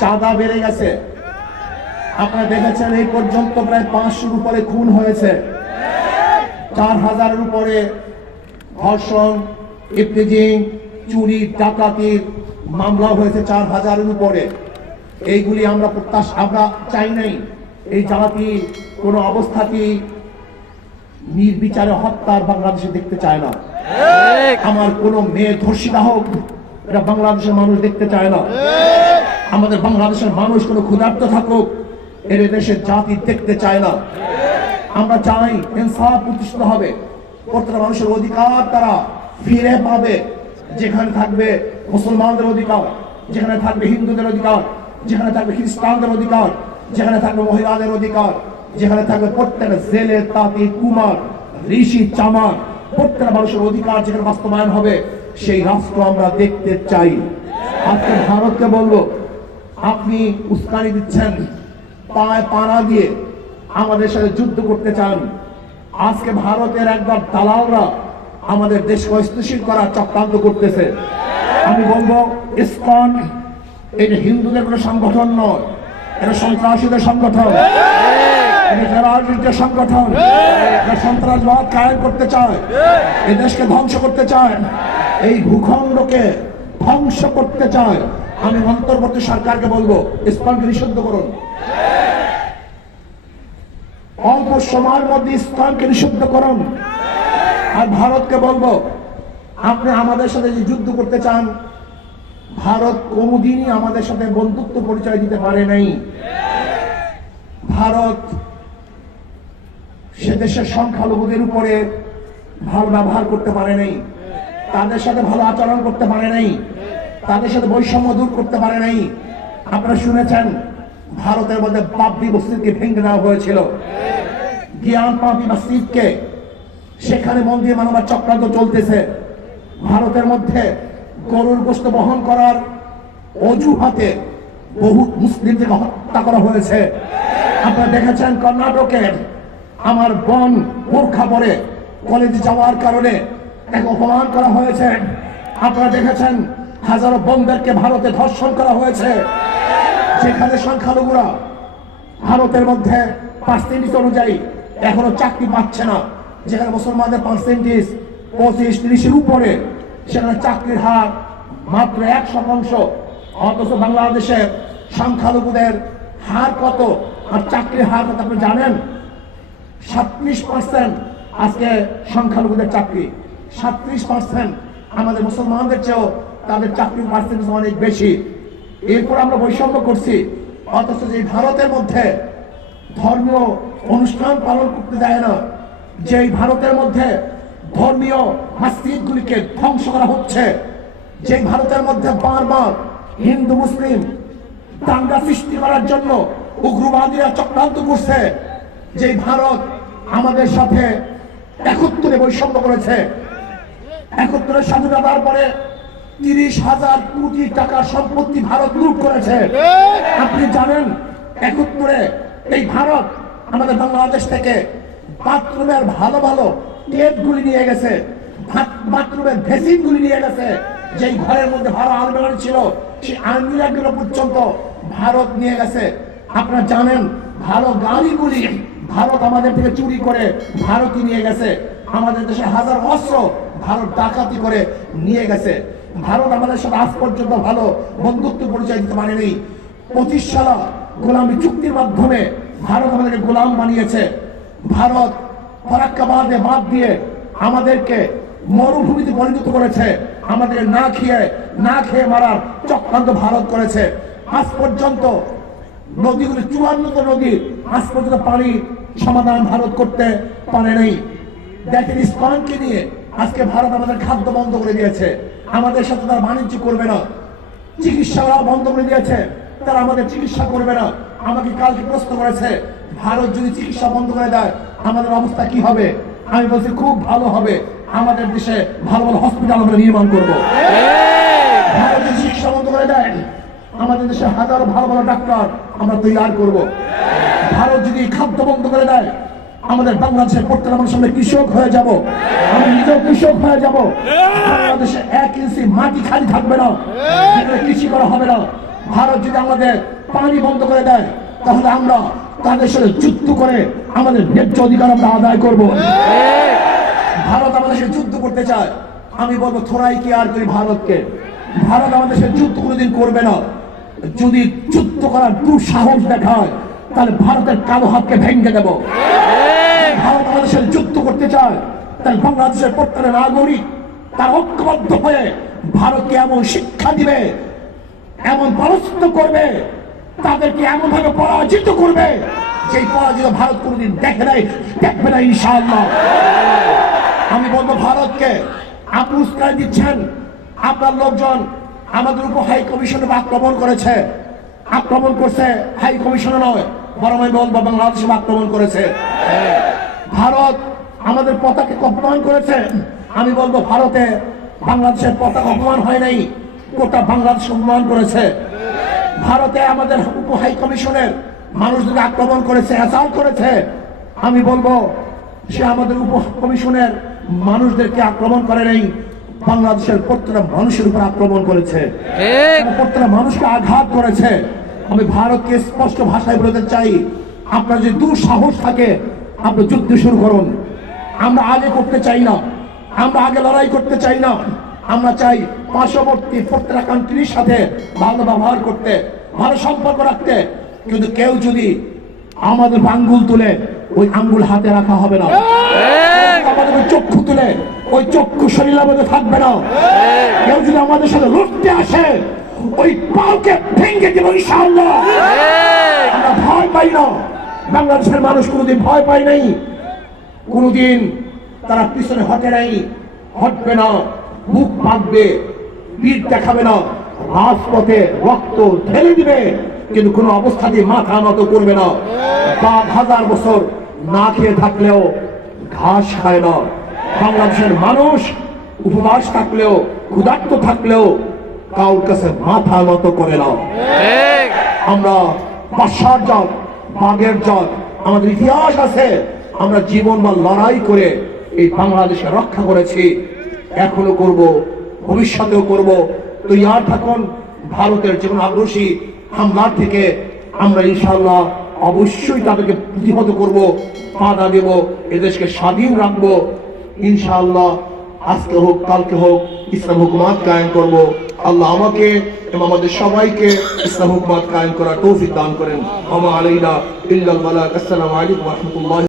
চাঁদা বেড়ে গেছে। আপনারা দেখেছেন এই পর্যন্ত প্রায় 500-র উপরে খুন হয়েছে, 4000-এর উপরে ধর্ষণ, ইফটিজিং, চুরি, ডাকাতির মামলা হয়েছে 4000-এর উপরে। এইগুলি আমরা চাই নাই। এই জাতি কোনো অবস্থাতেই নির্বিচারে হত্যার বাংলাদেশে দেখতে চায় না। আমার কোনো মেয়ে ধর্ষিতা হোক, এটা বাংলাদেশের মানুষ দেখতে চায় না। আমাদের বাংলাদেশের মানুষ কোনো ক্ষুধার্ত থাকুক, এর দেশের জাতি দেখতে চায় না। আমরা চাই ইনসাফ প্রতিষ্ঠিত হবে, প্রত্যেকটা মানুষের অধিকার তারা ফিরে পাবে। যেখানে থাকবে মুসলমানদের অধিকার, যেখানে থাকবে হিন্দুদের অধিকার, যেখানে থাকবে খ্রিস্টানদের অধিকার, যেখানে থাকবে মহিলাদের অধিকার, যেখানে থাকবে প্রত্যেকটা জেলে, তাঁতি, কুমার, ঋষি, চামার, প্রত্যেকটা মানুষের অধিকার যেখানে বাস্তবায়ন হবে, সেই রাষ্ট্র আমরা দেখতে চাই। আজকে ভারতকে বলবো, আপনি উস্কানি দিচ্ছেন, পায়ে পাড়া দিয়ে আমাদের সাথে যুদ্ধ করতে চান। আজকে ভারতের একবার দালালরা আমাদের দেশকে অস্থিতিশীল করার চক্রান্ত করতেছে। আমি বলবো, ইসকন এটা হিন্দুদের কোনো সংগঠন নয়, এটা সন্ত্রাসীদের সংগঠন, এটা সংগঠন, এটা সন্ত্রাসবাদ কায়েম করতে চায়, এই দেশকে ধ্বংস করতে চায়, এই ভূখণ্ডকে ধ্বংস করতে চায়। আমি অন্তর্বর্তী সরকারকে বলবো, ইসকনকে নিষিদ্ধ করুন। অল্প সময়ের মধ্যে ইসকনকে নিষিদ্ধ করুন। আর ভারতকে বলবো, আপনি আমাদের সাথে যে যুদ্ধ করতে চান, ভারত কোনোদিনই আমাদের সাথে বন্ধুত্ব পরিচয় দিতে পারে নাই। ভারত সে দেশের সংখ্যালঘুদের উপরে ভালো ব্যবহার করতে পারে নাই, তাদের সাথে ভালো আচরণ করতে পারে নাই, তাদের সাথে বৈষম্য দূর করতে পারে নাই। আপনারা শুনেছেন ভারতের মধ্যে বাবরি মসজিদকে ভেঙে দেওয়া হয়েছিল, জ্ঞান পাপি মসজিদকে, সেখানে মন্দির মানবার চক্রান্ত চলতেছে। ভারতের মধ্যে গরুর গোশত বহন করার অজুহাতে বহু মুসলিমদের হত্যা করা হয়েছে। আপনারা দেখেছেন কর্ণাটকের আমার বোন বোরখা পরে কলেজে যাওয়ার কারণে এক অপমান করা হয়েছে। আপনারা দেখেছেন হাজারো বোনদেরকে ভারতে ধর্ষণ করা হয়েছে, যেখানে সংখ্যালঘুরা ভারতের মধ্যে পার্সেন্টেজ অনুযায়ী এখনো চাকরি পাচ্ছে না, যেখানে মুসলমানদের পার্সেন্টেজ 25-30-এর উপরে, সেখানে চাকরির হার মাত্র 1%। অথচ বাংলাদেশের সংখ্যালঘুদের হার কত আর চাকরির হার কত আপনি জানেন? 37% আজকে সংখ্যালঘুদের চাকরি, 37% আমাদের মুসলমানদের চেয়েও তাদের চাকরির পার্সেন্টেজ অনেক বেশি। এরপর আমরা বৈষম্য করছি, অথচ যে ভারতের মধ্যে ধর্মীয় অনুষ্ঠান পালন করতে দেয় না, যে ভারতের মধ্যে ধর্মীয় মসজিদগুলিকে ধ্বংস করা হচ্ছে, যে ভারতের মধ্যে বারবার হিন্দু মুসলিম দাঙ্গা সৃষ্টি করার জন্য উগ্রবাদীরা চক্রান্ত করছে, যে ভারত আমাদের সাথে 71-এ বৈষম্য করেছে, 71-এর স্বাধীনতার পরে 30,000 কোটি টাকার সম্পত্তি ভারত লুট করেছে। আপনি জানেন 71-এ এই ভারত আমাদের বাংলাদেশ থেকে বাথরুমের ভালো ভালো টেপগুলি নিয়ে গেছে, বাথরুমের ভেসিনগুলি নিয়ে গেছে, যেই ঘরের মধ্যে ভালো আলমারি ছিল সেই আলমিরাগুলো পর্যন্ত ভারত নিয়ে গেছে। আপনারা জানেন ভালো গাড়িগুলি ভারত আমাদের থেকে চুরি করে ভারতই নিয়ে গেছে। আমাদের দেশে হাজার অস্ত্র ভারত ডাকাতি করে নিয়ে গেছে। ভারত আমাদের সাথে আজ পর্যন্ত ভালো বন্ধুত্ব পরিচয় দিতে পারেনি। 25 সাল গোলামী চুক্তির মাধ্যমে ভারত আমাদেরকে গোলাম বানিয়েছে। ভারত ফরাক্কাবাদে বাদ দিয়ে আমাদেরকে মরুভূমিতে পরিণত করেছে, আমাদের না খেয়ে মারার চক্রান্ত ভারত করেছে। আজ পর্যন্ত নদীগুলি 54টা নদী আজ পর্যন্ত পানি সমাধান ভারত করতে পারে নাই। দেখেন ইসকনকে নিয়ে আজকে ভারত আমাদের খাদ্য বন্ধ করে দিয়েছে, আমাদের সাথে তারা বাণিজ্য করবে না, চিকিৎসাও বন্ধ করে দিয়েছে, তারা আমাদের চিকিৎসা করবে না। আমাকে কালকে প্রশ্ন করেছে, ভারত যদি চিকিৎসা বন্ধ করে দেয় আমাদের অবস্থা কি হবে? আমি বলছি খুব ভালো হবে, আমাদের দেশে ভালো ভালো হসপিটাল আমরা নির্মাণ করবো। ভারত যদি চিকিৎসা বন্ধ করে দেয় আমাদের দেশে হাজারো ভালো ভালো ডাক্তার আমরা তৈরি করব। ভারত যদি খাদ্য বন্ধ করে দেয় আমাদের বাংলাদেশের প্রত্যেকটা মানুষের সামনে কৃষক হয়ে যাব, আমি নিজেও কৃষক হয়ে যাব। বাংলাদেশে 1 ইঞ্চি মাটি খালি থাকবে না, কৃষি করা হবে না। ভারত যদি আমাদের পানি বন্ধ করে দেয় তাহলে আমরা তাদের সাথে যুদ্ধ করে আমাদের ন্যায্য অধিকার আমরা আদায় করব। ভারত আমাদের সাথে যুদ্ধ করতে চায়, আমি বলবো থোড়াই কি আর করি ভারতকে। ভারত আমাদের সাথে যুদ্ধ কোনোদিন করবে না। যদি যুদ্ধ করার দুঃসাহস দেখায় তাহলে ভারতের কালো হাতকে ভেঙে দেব। ভারত আমাদের সাথে যুদ্ধ করতে চায়, তাই বাংলাদেশের প্রত্যেকটা নাগরিক তার ঐক্যবদ্ধ হয়ে ভারতকে এমন শিক্ষা দিবে, এমন পরাস্ত করবে, তাদেরকে এমন ভাবে পরাজিত করবে যে পরাজিত ভারত কোনোদিন দেখবে না ইনশাআল্লাহ। আমি বলবো ভারতকে, আপনি উস্কানি দিচ্ছেন, আপনার লোকজন আমাদের উপর হাই কমিশনে আক্রমণ করেছে, আক্রমণ করছে হাই কমিশনে নয়, বরং আমি বলবো বাংলাদেশে আক্রমণ করেছে। ভারত আমাদের পতাকা অপমান করেছে, আমি বলবো ভারতে বাংলাদেশের পতাকা অপমান হয় নাই, গোটা বাংলাদেশ অপমান করেছে। ভারতে আমাদের উপ হাই কমিশনের মানুষদের আক্রমণ করেছে, অ্যাসাল্ট করেছে, আমি বলবো সে আমাদের উপ কমিশনের মানুষদেরকে আক্রমণ করে নাই, বাংলাদেশের প্রত্যেকটা মানুষের উপর আক্রমণ করেছে, প্রত্যেকটা মানুষকে আঘাত করেছে। আমি ভারতকে স্পষ্ট ভাষায় বলতে চাই, আপনার যদি দুঃসাহস থাকে আপনি যুদ্ধ শুরু করুন। আমরা আগে করতে চাই না, আমরা আগে লড়াই করতে চাই না, আমরা চাই পার্শ্ববর্তী প্রত্যেকটা কান্ট্রির সাথে ভালো ব্যবহার করতে, ভালো সম্পর্ক রাখতে। কিন্তু কেউ যদি আমাদের আঙ্গুল তুলে ওই আঙ্গুল হাতে রাখা হবে না, আমাদের চক্ষু তুলে ওই চক্ষু শরীরের মধ্যে থাকবে না। কেউ যদি আমাদের সাথে লড়তে আসে ওই পাওকে ভেঙে দেব ইনশাআল্লাহ। আমরা ভয় পাই না, বাংলাদেশের মানুষ কোনোদিন ভয় পায় নাই, কোনোদিন তারা পিছনে হটে নাই, হটবে না, বুক পাকবে, বীর দেখাবে না, রাজপথে রক্ত ঢেলে দিবে, কিন্তু কোনো অবস্থাতে মাথা নত করবে না। 1000 বছর না খেয়ে থাকলেও ঘাস খায় না। বাংলাদেশের মানুষ উপবাস থাকলেও ক্ষুধার্ত থাকলেও কাউর কাছে মাথা নত করে না। আমরা বাদশার জাত, বাঘের জাত, আমাদের ইতিহাস আছে, আমরা জীবন বা লড়াই করে এই বাংলাদেশকে রক্ষা করেছি, এখনো করব, ভবিষ্যতেও করব। তৈয়ার থাকুন, ভারতের যেমন আগ্রাসী হামলার থেকে আমরা ইনশাআল্লাহ অবশ্যই তাদেরকে প্রতিহত করব, বাধা দেব, এদেশকে স্বাধীন রাখবো ইনশাআল্লাহ। আজকে হোক কালকে হোক ইসলাম হুকুমাত কায়েম করব। আল্লাহ আমাকে এবং আমাদের সবাইকে ইসলাম হুকুমাত কায়েম করার তৌফিক দান করেন। আমা আলাইনা ইল্লাল বালাগ। আসসালামু আলাইকুম ওয়া রাহমাতুল্লাহ।